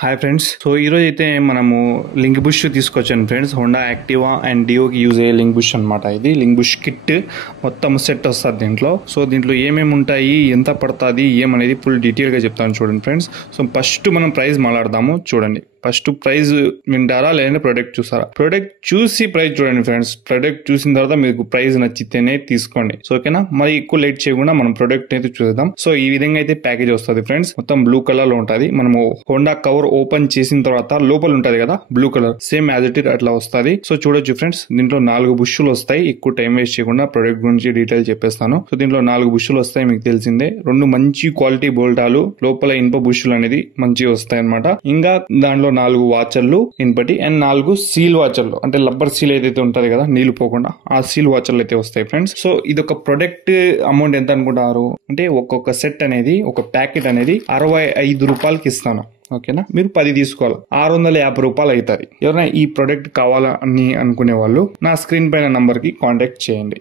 Hi friends. So ఈరోజు అయితే మనము లింక్ బుష్ తీసుకొచ్చాను ఫ్రెండ్స్. హోండా యాక్టివా అండ్ డియోకి యూజ్ అయ్యే లింక్ బుష్ అనమాట. ఇది లింక్ బుష్ కిట్ మొత్తం సెట్ వస్తుంది దీంట్లో. సో దీంట్లో ఏమేమి ఉంటాయి, ఎంత పడుతుంది, ఏమనేది ఫుల్ డీటెయిల్గా చెప్తాను చూడండి ఫ్రెండ్స్. సో ఫస్ట్ మనం ప్రైస్ మాట్లాడదాము. చూడండి, ఫస్ట్ ప్రైస్ వింటారా లేదంటే ప్రొడక్ట్ చూసారా? ప్రొడక్ట్ చూసి ప్రైస్ చూడండి ఫ్రెండ్స్. ప్రొడక్ట్ చూసిన తర్వాత మీకు ప్రైస్ నచ్చితేనే తీసుకోండి. సో ఓకేనా, మరి ఎక్కువ లేట్ చేయకుండా మనం ప్రొడక్ట్ అయితే చూద్దాం. సో ఈ విధంగా అయితే ప్యాకేజ్ వస్తుంది ఫ్రెండ్స్. మొత్తం బ్లూ కలర్ లో ఉంటుంది. మనము హోండా కవర్ ఓపెన్ చేసిన తర్వాత లోపల ఉంటది కదా blue colour, same as it it అట్లా వస్తుంది. సో చూడొచ్చు ఫ్రెండ్స్, దీంట్లో 4 బుష్లు వస్తాయి. ఎక్కువ టైం వేస్ట్ చేయకుండా ప్రొడక్ట్ గురించి డీటెయిల్ చెప్పేస్తాను. సో దీంట్లో 4 బుష్లు వస్తాయి, మీకు తెలిసిందే. 2 మంచి క్వాలిటీ బోల్టాలు, లోపల ఇనుప బుష్లు అనేది మంచిగా వస్తాయి అనమాట. ఇంకా దాంట్లో 4 వాచర్లు ఇన్పటి అండ్ 4 సీల్ వాచర్లు, అంటే రబ్బర్ సీల్ ఏదైతే ఉంటది కదా నీళ్లు పోకుండా, ఆ సీల్ వాచర్లు అయితే వస్తాయి ఫ్రెండ్స్. సో ఇది ఒక ప్రొడక్ట్ అమౌంట్ ఎంత అనుకుంటారు అంటే, ఒక్కొక్క సెట్ అనేది, ఒక ప్యాకెట్ అనేది 65 రూపాయలకి ఇస్తాను. ఓకేనా, మీరు 10 తీసుకోవాలి, 650 రూపాయలు అవుతుంది. ఎవరైనా ఈ ప్రొడక్ట్ కావాలని అనుకునే వాళ్ళు నా స్క్రీన్ పైన నంబర్ కి కాంటాక్ట్ చేయండి.